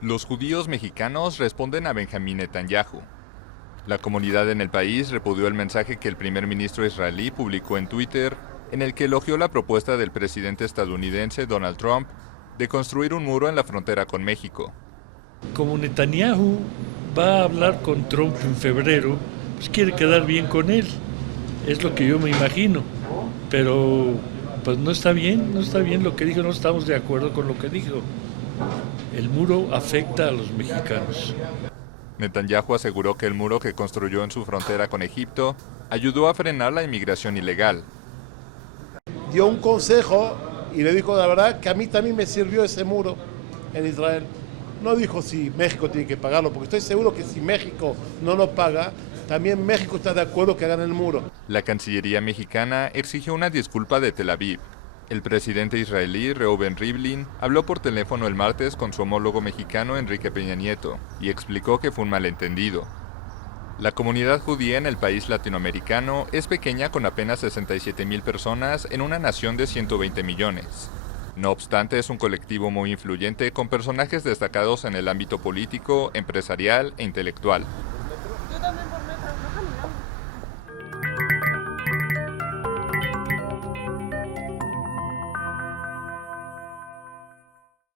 Los judíos mexicanos responden a Benjamín Netanyahu. La comunidad en el país repudió el mensaje que el primer ministro israelí publicó en Twitter, en el que elogió la propuesta del presidente estadounidense Donald Trump de construir un muro en la frontera con México. Como Netanyahu va a hablar con Trump en febrero, pues quiere quedar bien con él. Es lo que yo me imagino. Pero pues no está bien lo que dijo, no estamos de acuerdo con lo que dijo. El muro afecta a los mexicanos. Netanyahu aseguró que el muro que construyó en su frontera con Egipto ayudó a frenar la inmigración ilegal. Dio un consejo y le dijo la verdad que a mí también me sirvió ese muro en Israel. No dijo si México tiene que pagarlo, porque estoy seguro que si México no lo paga, también México está de acuerdo que hagan el muro. La Cancillería mexicana exigió una disculpa de Tel Aviv. El presidente israelí Reuven Rivlin habló por teléfono el martes con su homólogo mexicano Enrique Peña Nieto y explicó que fue un malentendido. La comunidad judía en el país latinoamericano es pequeña, con apenas 67,000 personas en una nación de 120 millones. No obstante, es un colectivo muy influyente con personajes destacados en el ámbito político, empresarial e intelectual.